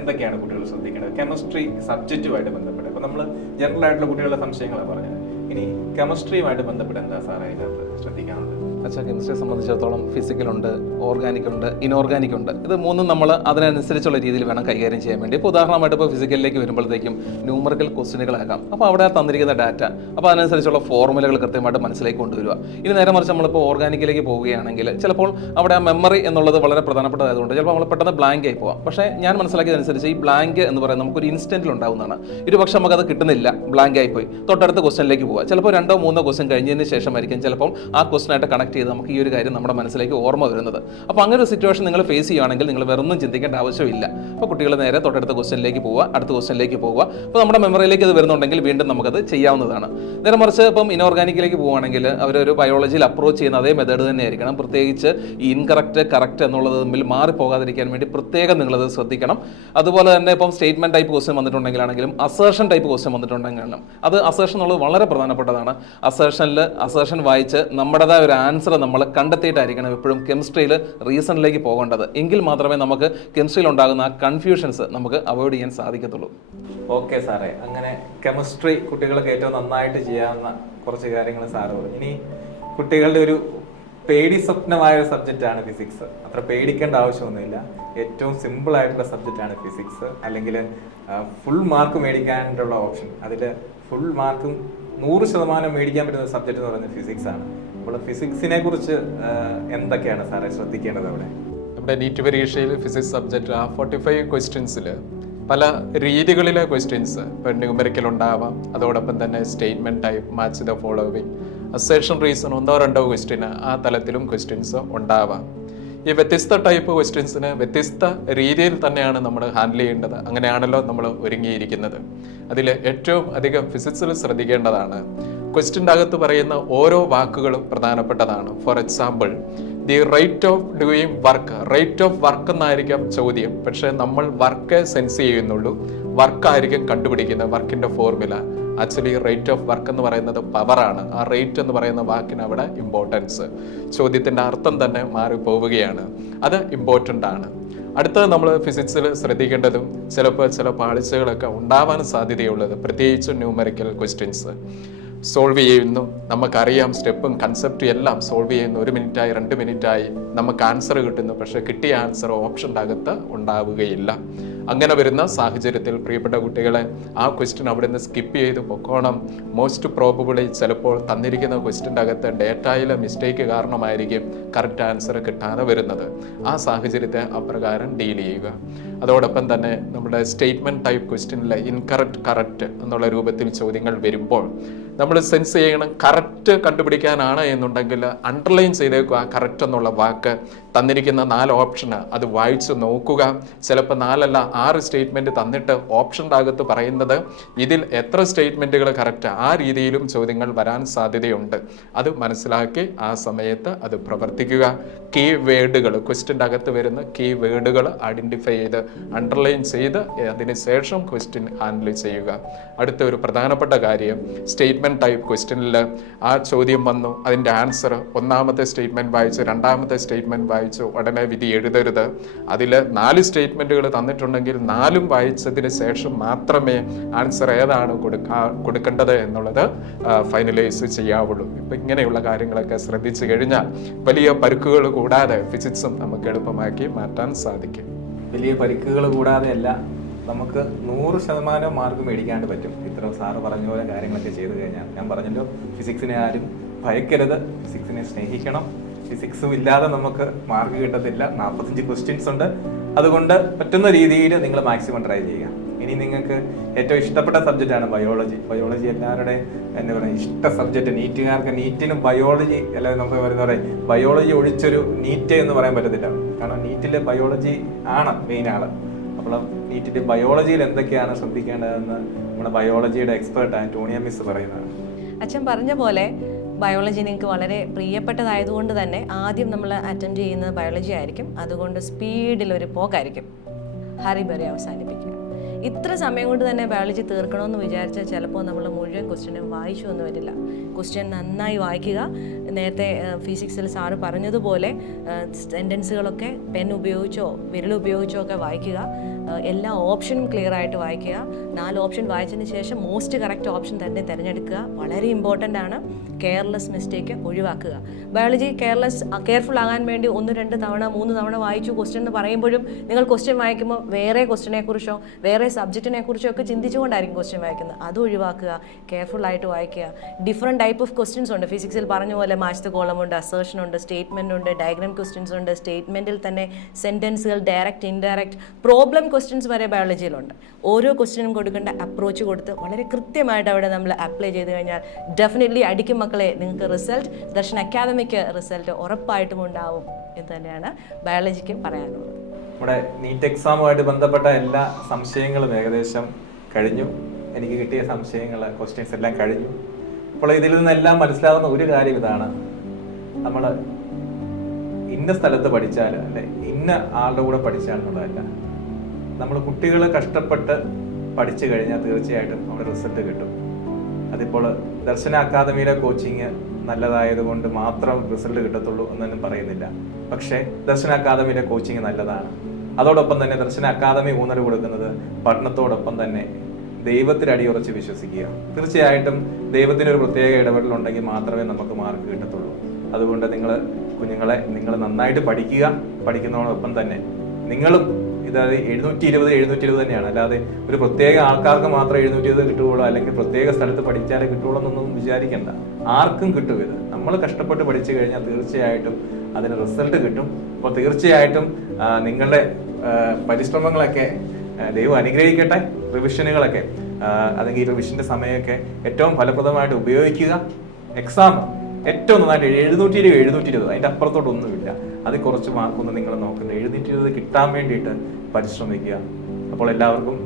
എന്തൊക്കെയാണ് കുട്ടികൾ ശ്രദ്ധിക്കേണ്ടത്? കെമിസ്ട്രി സബ്ജക്റ്റുമായിട്ട് ബന്ധപ്പെട്ട് ഇപ്പം നമ്മൾ ജനറൽ ആയിട്ടുള്ള കുട്ടികളുടെ സംശയങ്ങളാണ് പറഞ്ഞത്. ഇനി കെമിസ്ട്രിയുമായിട്ട് ബന്ധപ്പെട്ട് എന്താ സാറേ അതിനകത്ത് ശ്രദ്ധിക്കാനുള്ളത്? അച്ഛാ, കെമിസ്ട്രിയെ സംബന്ധിച്ചിടത്തോളം ഫിസിക്കലുണ്ട്, ഓർഗാനിക് ഉണ്ട്, ഇനോർഗാനിക് ഉണ്ട്. ഇത് മൂന്നും നമ്മൾ അതിനനുസരിച്ചുള്ള രീതിയിൽ വേണം കൈകാര്യം ചെയ്യാൻ വേണ്ടി. ഇപ്പോൾ ഉദാഹരണമായിട്ട് ഇപ്പോൾ ഫിസിക്കലിലേക്ക് വരുമ്പോഴത്തേക്കും ന്യൂമറിക്കൽ ക്വസ്റ്റ്യനുകളാകാം. അപ്പോൾ അവിടെ തന്നിരിക്കുന്ന ഡാറ്റ, അപ്പോൾ അതിനനുസരിച്ചുള്ള ഫോർമുലകൾ കൃത്യമായിട്ട് മനസ്സിലേക്ക് കൊണ്ടുവരിക. ഇനി നേരെ മറിച്ച് നമ്മളിപ്പോൾ ഓർഗാനിക്കിലേക്ക് പോവുകയാണെങ്കിൽ ചിലപ്പോൾ അവിടെ ആ മെമ്മറി എന്നുള്ളത് വളരെ പ്രധാനപ്പെട്ടതായതുകൊണ്ട് ചിലപ്പോൾ നമ്മൾ പെട്ടെന്ന് ബ്ലാങ്ക് ആയി പോകാം. പക്ഷേ ഞാൻ മനസ്സിലാക്കിയതനുസരിച്ച് ഈ ബ്ലാങ്ക് എന്ന് പറയുന്നത് നമുക്കൊരു ഇൻസ്റ്റൻറ്റിൽ ഉണ്ടാകുന്നതാണ്. പക്ഷേ നമുക്കത് കിട്ടുന്നില്ല, ബ്ലാങ്ക് ആയി പോയി, തൊട്ടടുത്ത ക്വസ്റ്റനിലേക്ക് പോവുക. ചിലപ്പോൾ 2 3 ക്വസ്റ്റൻ കഴിഞ്ഞതിന് ശേഷമായിരിക്കും ചിലപ്പോൾ ആ ക്വസ്റ്റനായിട്ട് കണക്ട് ചെയ്ത് നമുക്ക് ഈ ഒരു കാര്യം നമ്മുടെ മനസ്സിലേക്ക് ഓർമ്മ വരുന്നത്. അപ്പോൾ അങ്ങനെ ഒരു സിറ്റുവേഷൻ നിങ്ങൾ ഫേസ് ചെയ്യുകയാണെങ്കിൽ നിങ്ങൾ വേറൊന്നും ചിന്തിക്കേണ്ട ആവശ്യമില്ല. അപ്പോൾ കുട്ടികൾ നേരെ തൊട്ടടുത്ത ക്വസ്റ്റനിലേക്ക് പോവുക, അടുത്ത ക്വസ്റ്റനിലേക്ക് പോവുക. അപ്പോൾ നമ്മുടെ മെമ്മറിയിലേക്ക് അത് വരുന്നുണ്ടെങ്കിൽ വീണ്ടും നമുക്കത് ചെയ്യാവുന്നതാണ്. നേരെ മറിച്ച് ഇപ്പം ഇനോർഗാനിക്കിലേക്ക് പോവുകയാണെങ്കിൽ അവരൊരു ബയോളജിയിൽ അപ്രോച്ച് ചെയ്യുന്ന അതേ മെത്തേഡ് തന്നെ ആയിരിക്കണം. പ്രത്യേകിച്ച് ഈ ഇൻകറക്റ്റ് കറക്റ്റ് എന്നുള്ളത് തമ്മിൽ മാറിപ്പോകാതിരിക്കാൻ വേണ്ടി പ്രത്യേകം നിങ്ങളത് ശ്രദ്ധിക്കണം. അതുപോലെ തന്നെ ഇപ്പം സ്റ്റേറ്റ്മെൻറ്റ് ടൈപ്പ് ക്വസ്റ്റൻ വന്നിട്ടുണ്ടെങ്കിലാണെങ്കിലും അസേർഷൻ ടൈപ്പ് ക്വസ്റ്റൻ വന്നിട്ടുണ്ടെങ്കിലും അത് അസേർഷൻ എന്നുള്ളത് വളരെ പ്രധാനപ്പെട്ടതാണ്. അസേർഷൻ വായിച്ച് നമ്മുടേതായ ഒരു ആൻസർ ആൻസർ നമ്മൾ കണ്ടെത്തിയിട്ടായിരിക്കണം എപ്പോഴും കെമിസ്ട്രിയിൽ റീസണിലേക്ക് പോകേണ്ടത്. എങ്കിൽ മാത്രമേ നമുക്ക് കെമിസ്ട്രിയിൽ ഉണ്ടാകുന്ന ആ കൺഫ്യൂഷൻസ് നമുക്ക് അവോയ്ഡ് ചെയ്യാൻ സാധിക്കത്തുള്ളൂ. ഓക്കെ സാറേ, അങ്ങനെ കെമിസ്ട്രി കുട്ടികൾക്ക് ഏറ്റവും നന്നായിട്ട് ചെയ്യാവുന്ന കുറച്ച് കാര്യങ്ങൾ സാറ് പറഞ്ഞു. ഇനി കുട്ടികളുടെ ഒരു പേടി സ്വപ്നമായ ഒരു സബ്ജക്റ്റാണ് ഫിസിക്സ്. അത്ര പേടിക്കേണ്ട ആവശ്യമൊന്നുമില്ല. ഏറ്റവും സിമ്പിൾ ആയിട്ടുള്ള സബ്ജക്റ്റാണ് ഫിസിക്സ്. അല്ലെങ്കിൽ ഫുൾ മാർക്ക് മേടിക്കാനുള്ള ഓപ്ഷൻ, അതിൽ ഫുൾ മാർക്കും 100% മേടിക്കാൻ പറ്റുന്ന സബ്ജക്റ്റ് എന്ന് പറയുന്നത് ഫിസിക്സ് ആണ്. അപ്പോൾ ഫിസിക്സിനെ കുറിച്ച് എന്തൊക്കെയാണ് സാറേ ശ്രദ്ധിക്കേണ്ടത് അവിടെ? നമ്മുടെ നീറ്റ് പരീക്ഷയിൽ ഫിസിക്സ് സബ്ജക്റ്റ് 45 ക്വസ്റ്റ്യൻസിൽ പല രീതികളിലെ ക്വസ്റ്റ്യൻസ്, ഇപ്പോൾ ന്യൂമറിക്കൽ ഉണ്ടാവാം, അതോടൊപ്പം തന്നെ statement type, match the following, assertion reason 1-2 question ആ തലത്തിലും ക്വസ്റ്റ്യൻസ് ഉണ്ടാവാം. ഈ വ്യത്യസ്ത ടൈപ്പ് ക്വസ്റ്റ്യൻസിന് വ്യത്യസ്ത രീതിയിൽ തന്നെയാണ് നമ്മൾ ഹാൻഡിൽ ചെയ്യേണ്ടത്. അങ്ങനെയാണല്ലോ നമ്മൾ ഒരുങ്ങിയിരിക്കുന്നത്. അതിൽ ഏറ്റവും അധികം ഫിസിക്സിൽ ശ്രദ്ധിക്കേണ്ടതാണ് ക്വസ്റ്റ്യൻ്റെ അകത്ത് പറയുന്ന ഓരോ വാക്കുകളും പ്രധാനപ്പെട്ടതാണ്. For example, the rate of doing work, rate of work എന്നായിരിക്കാം ചോദ്യം. പക്ഷേ നമ്മൾ വർക്ക് സെൻസ് ചെയ്യുന്നുള്ളൂ, വർക്കായിരിക്കും കണ്ടുപിടിക്കുന്നത്, വർക്കിൻ്റെ formula. Actually rate of work എന്ന് പറയുന്നത് പവറാണ്. ആ റേറ്റ് എന്ന് പറയുന്ന വാക്കിന് അവിടെ ഇമ്പോർട്ടൻസ്, ചോദ്യത്തിൻ്റെ അർത്ഥം തന്നെ മാറിപ്പോവുകയാണ്. അത് ഇമ്പോർട്ടൻ്റ് ആണ്. അടുത്തത് നമ്മൾ ഫിസിക്സിൽ ശ്രദ്ധിക്കേണ്ടതും ചിലപ്പോൾ ചില പാളിച്ചകളൊക്കെ ഉണ്ടാവാൻ സാധ്യതയുള്ളത്, പ്രത്യേകിച്ച് ന്യൂമറിക്കൽ ക്വസ്റ്റ്യൻസ് സോൾവ് ചെയ്യുന്നു. നമുക്കറിയാം സ്റ്റെപ്പും കൺസെപ്റ്റും എല്ലാം സോൾവ് ചെയ്യുന്നു. 1 മിനിറ്റായി 2 മിനിറ്റായി നമുക്ക് ആൻസർ കിട്ടുന്നു. പക്ഷേ കിട്ടിയ ആൻസർ ഓപ്ഷൻ്റെ അകത്ത് ഉണ്ടാവുകയില്ല. അങ്ങനെ വരുന്ന സാഹചര്യത്തിൽ പ്രിയപ്പെട്ട കുട്ടികളെ ആ ക്വസ്റ്റ്യൻ അവിടെ നിന്ന് സ്കിപ്പ് ചെയ്ത് പൊക്കോണം. മോസ്റ്റ് പ്രോബബിളി ചിലപ്പോൾ തന്നിരിക്കുന്ന ക്വസ്റ്റ്യൻ്റെ അകത്ത് ഡേറ്റയിലെ മിസ്റ്റേക്ക് കാരണമായിരിക്കും കറക്റ്റ് ആൻസർ കിട്ടാതെ വരുന്നത്. ആ സാഹചര്യത്തെ അപ്രകാരം ഡീൽ ചെയ്യുക. അതോടൊപ്പം തന്നെ നമ്മുടെ സ്റ്റേറ്റ്മെൻറ്റ് ടൈപ്പ് ക്വസ്റ്റ്യനിലെ ഇൻകറക്റ്റ് കറക്റ്റ് എന്നുള്ള രൂപത്തിൽ ചോദ്യങ്ങൾ വരുമ്പോൾ നമ്മൾ സെൻസ് ചെയ്യണം. കറക്റ്റ് കണ്ടുപിടിക്കാനാണ് എന്നുണ്ടെങ്കിൽ അണ്ടർലൈൻ ചെയ്തേക്കുക ആ കറക്റ്റ് എന്നുള്ള വാക്ക്. തന്നിരിക്കുന്ന 4 ഓപ്ഷന് അത് വായിച്ച് നോക്കുക. ചിലപ്പോൾ 4 അല്ല 6 സ്റ്റേറ്റ്മെൻറ്റ് തന്നിട്ട് ഓപ്ഷൻ്റെ അകത്ത് പറയുന്നത് ഇതിൽ എത്ര സ്റ്റേറ്റ്മെൻറ്റുകൾ കറക്റ്റ്, ആ രീതിയിലും ചോദ്യങ്ങൾ വരാൻ സാധ്യതയുണ്ട്. അത് മനസ്സിലാക്കി ആ സമയത്ത് അത് പ്രവർത്തിക്കുക. കീ വേർഡുകൾ, ക്വസ്റ്റ്യൻ്റെ അകത്ത് വരുന്ന കീ വേർഡുകൾ ഐഡൻറ്റിഫൈ ചെയ്ത് അണ്ടർലൈൻ ചെയ്ത് അതിന് ശേഷം ക്വസ്റ്റ്യൻ ഹാൻഡിൽ ചെയ്യുക. അടുത്ത ഒരു പ്രധാനപ്പെട്ട കാര്യം, സ്റ്റേറ്റ്മെൻറ്റ് ടൈപ്പ് ക്വസ്റ്റ്യനിൽ ആ ചോദ്യം വന്നു, അതിൻ്റെ ആൻസർ ഒന്നാമത്തെ സ്റ്റേറ്റ്മെൻറ്റ് വായിച്ച് 2ാമത്തെ സ്റ്റേറ്റ്മെൻറ്റ് വായിച്ചു ഉടനെ വിധി എഴുതരുത്. അതിൽ 4 സ്റ്റേറ്റ്മെൻറ്റുകൾ തന്നിട്ടുണ്ടെങ്കിൽ 4ഉം വായിച്ചതിന് ശേഷം മാത്രമേ ആൻസർ ഏതാണ് കൊടുക്കേണ്ടത് എന്നുള്ളത് ഫൈനലൈസ് ചെയ്യാവുള്ളൂ. ഇപ്പം ഇങ്ങനെയുള്ള കാര്യങ്ങളൊക്കെ ശ്രദ്ധിച്ചു കഴിഞ്ഞാൽ വലിയ പരുക്കുകൾ കൂടാതെ ഫിസിക്സും നമുക്ക് എളുപ്പമാക്കി മാറ്റാൻ സാധിക്കും. വലിയ പരിക്കുകൾ കൂടാതെ അല്ല, നമുക്ക് 100% മാർക്ക് മേടിക്കാണ്ട് പറ്റും. ഇത്ര സാറ് പറഞ്ഞ പോലെ കാര്യങ്ങളൊക്കെ ചെയ്തു കഴിഞ്ഞാൽ. ഞാൻ പറഞ്ഞല്ലോ, ഫിസിക്സിനെ ആരും ഭയക്കരുത്, ഫിസിക്സിനെ സ്നേഹിക്കണം. ഫിസിക്സും ഇല്ലാതെ നമുക്ക് മാർക്ക് കിട്ടത്തില്ല. 45 ക്വസ്റ്റ്യൻസ് ഉണ്ട്. അതുകൊണ്ട് പറ്റുന്ന രീതിയിൽ നിങ്ങൾ മാക്സിമം ട്രൈ ചെയ്യുക. ഇനി നിങ്ങൾക്ക് ഏറ്റവും ഇഷ്ടപ്പെട്ട സബ്ജക്റ്റാണ് ബയോളജി. ബയോളജി എല്ലാവരുടെയും എന്താ പറയുക ഇഷ്ട സബ്ജക്റ്റ്. നീറ്റുകാർക്ക് നീറ്റിനും ബയോളജി അല്ലെങ്കിൽ നമുക്ക് പറയുന്ന ബയോളജി ഒഴിച്ചൊരു നീറ്റ് എന്ന് പറയാൻ പറ്റത്തില്ല. കാരണം നീറ്റിലെ ബയോളജി ആണ് മെയിൻ ആള്. അപ്പോൾ നീറ്റിൻ്റെ ബയോളജിയിൽ എന്തൊക്കെയാണ് ശ്രദ്ധിക്കേണ്ടതെന്ന് നമ്മുടെ ബയോളജിയുടെ എക്സ്പേർട്ട് ആന്റോണിയ മിസ് പറയുന്നതാണ്. അച്ഛൻ പറഞ്ഞ പോലെ ബയോളജി നിങ്ങൾക്ക് വളരെ പ്രിയപ്പെട്ടതായതുകൊണ്ട് തന്നെ ആദ്യം നമ്മൾ അറ്റൻഡ് ചെയ്യുന്നത് ബയോളജി ആയിരിക്കും. അതുകൊണ്ട് സ്പീഡിലൊരു പോക്കായിരിക്കും, ഹറിബറി അവസാനിപ്പിക്കുക. ഇത്ര സമയം കൊണ്ട് തന്നെ ബയോളജി തീർക്കണമെന്ന് വിചാരിച്ചാൽ ചിലപ്പോൾ നമ്മൾ മുഴുവൻ ക്വസ്റ്റ്യനും വായിച്ചു ഒന്നും വരില്ല. ക്വസ്റ്റ്യൻ നന്നായി വായിക്കുക. നേരത്തെ ഫിസിക്സിൽ സാറ് പറഞ്ഞതുപോലെ സെൻറ്റൻസുകളൊക്കെ പെൻ ഉപയോഗിച്ചോ വിരലുപയോഗിച്ചോ ഒക്കെ വായിക്കുക. എല്ലാ ഓപ്ഷനും ക്ലിയർ ആയിട്ട് വായിക്കുക. 4 ഓപ്ഷൻ വായിച്ചതിന് ശേഷം മോസ്റ്റ് കറക്റ്റ് ഓപ്ഷൻ തന്നെ തിരഞ്ഞെടുക്കുക. വളരെ ഇമ്പോർട്ടൻ്റ് ആണ്. കെയർലെസ് മിസ്റ്റേക്ക് ഒഴിവാക്കുക. ബയോളജി കെയർഫുൾ ആകാൻ വേണ്ടി 1-2 തവണ 3 തവണ വായിച്ചു ക്വസ്റ്റ്യൻ എന്ന് പറയുമ്പോഴും നിങ്ങൾ ക്വസ്റ്റ്യൻ വായിക്കുമ്പോൾ വേറെ ക്വസ്റ്റ്യനെ കുറിച്ചോ വേറെ സബ്ജക്റ്റിനെ കുറിച്ചോ ഒക്കെ ചിന്തിച്ചുകൊണ്ടായിരിക്കും ക്വസ്റ്റ്യൻ വായിക്കുന്നത്. അത് ഒഴിവാക്കുക. കെയർഫുൾ ആയിട്ട് വായിക്കുക. ഡിഫറെൻറ്റ് ടൈപ്പ് ഓഫ് ക്വസ്റ്റ്യൻസ് ഉണ്ട്. ഫിസിക്സിൽ പറഞ്ഞ പോലെ മാച്ച് ദ കോളം ഉണ്ട്, അസേർഷൻ ഉണ്ട്, സ്റ്റേറ്റ്മെൻറ്റ് ഉണ്ട്, ഡയഗ്രാം ക്വസ്റ്റ്യൻസ് ഉണ്ട്. സ്റ്റേറ്റ്മെൻറ്റിൽ തന്നെ സെൻറ്റൻസുകൾ, ഡയറക്റ്റ്, ഇൻഡയറക്റ്റ്, പ്രോബ്ലം ക്വസ്റ്റ്യൻസ് വരെ ബയോളജിയിലുണ്ട്. ഓരോ ക്വസ്റ്റ്യനും കൊടുക്കേണ്ട അപ്രോച്ച് കൊടുത്ത് വളരെ കൃത്യമായിട്ട് അവിടെ നമ്മൾ അപ്ലൈ ചെയ്ത് കഴിഞ്ഞാൽ ഡെഫിനറ്റ്ലി അടിക്കും മക്കളെ. നിങ്ങൾക്ക് റിസൾട്ട്, ദർശൻ അക്കാദമിക്ക് റിസൾട്ട് ഉറപ്പായിട്ടും ഉണ്ടാവും എന്ന് തന്നെയാണ് ബയോളജിക്കും പറയാനുള്ളത്. നമ്മുടെ നീറ്റ് എക്സാമുമായിട്ട് ബന്ധപ്പെട്ട എല്ലാ സംശയങ്ങളും ഏകദേശം കഴിഞ്ഞു. എനിക്ക് കിട്ടിയ ക്വസ്റ്റ്യൻസ് എല്ലാം കഴിഞ്ഞു. അപ്പോൾ ഇതിൽ നിന്നെല്ലാം മനസ്സിലാവുന്ന ഒരു കാര്യം ഇതാണ്, നമ്മൾ ഇന്ന സ്ഥലത്ത് പഠിച്ചാൽ അല്ലെ ഇന്ന ആളുടെ കൂടെ പഠിച്ചാൽ എന്നുള്ളതല്ല. നമ്മൾ കുട്ടികൾ കഷ്ടപ്പെട്ട് പഠിച്ചു കഴിഞ്ഞാൽ തീർച്ചയായിട്ടും അവിടെ റിസൾട്ട് കിട്ടും. അതിപ്പോൾ ദർശന അക്കാദമിയിലെ കോച്ചിങ് നല്ലതായതുകൊണ്ട് മാത്രം റിസൾട്ട് കിട്ടത്തുള്ളൂ എന്നൊന്നും പറയുന്നില്ല. പക്ഷേ ദർശന അക്കാദമിയുടെ കോച്ചിങ് നല്ലതാണ്. അതോടൊപ്പം തന്നെ ദർശന അക്കാദമി ഊന്നൽ കൊടുക്കുന്നത് പഠനത്തോടൊപ്പം തന്നെ ദൈവത്തിൽ അടിയുറച്ച് വിശ്വസിക്കുക. തീർച്ചയായിട്ടും ദൈവത്തിന് ഒരു പ്രത്യേക ഇടപെടലുണ്ടെങ്കിൽ മാത്രമേ നമുക്ക് മാർക്ക് കിട്ടത്തുള്ളൂ. അതുകൊണ്ട് കുഞ്ഞുങ്ങളെ നിങ്ങൾ നന്നായിട്ട് പഠിക്കുക. പഠിക്കുന്നതോടൊപ്പം തന്നെ നിങ്ങളും ഇതായത് 720 തന്നെയാണ്, അല്ലാതെ ഒരു പ്രത്യേക ആൾക്കാർക്ക് മാത്രം 720 കിട്ടുകയുള്ളൂ, അല്ലെങ്കിൽ പ്രത്യേക സ്ഥലത്ത് പഠിച്ചാലേ കിട്ടുള്ളൂ എന്നൊന്നും വിചാരിക്കണ്ട. ആർക്കും കിട്ടും ഇത്. നമ്മൾ കഷ്ടപ്പെട്ട് പഠിച്ചു കഴിഞ്ഞാൽ തീർച്ചയായിട്ടും അതിന് റിസൾട്ട് കിട്ടും. അപ്പോൾ തീർച്ചയായിട്ടും നിങ്ങളുടെ പരിശ്രമങ്ങളൊക്കെ ദൈവം അനുഗ്രഹിക്കട്ടെ. റിവിഷനുകളൊക്കെ അല്ലെങ്കിൽ റിവിഷന്റെ സമയമൊക്കെ ഏറ്റവും ഫലപ്രദമായിട്ട് ഉപയോഗിക്കുക. എക്സാം ഏറ്റവും നന്നായിട്ട് 720 അതിൻ്റെ അപ്പുറത്തോട്ടൊന്നുമില്ല. അതിൽ കുറച്ച് മാർക്കൊന്നും നിങ്ങൾ നോക്കുന്നത് 720 കിട്ടാൻ വേണ്ടിയിട്ട് പരിശ്രമിക്കുക. അപ്പോൾ എല്ലാവർക്കും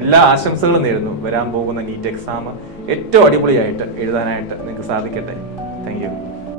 എല്ലാ ആശംസകളും നേരുന്നു. വരാൻ പോകുന്ന നീറ്റ് എക്സാം ഏറ്റവും അടിപൊളിയായിട്ട് എഴുതാനായിട്ട് നിങ്ങൾക്ക് സാധിക്കട്ടെ. Thank you.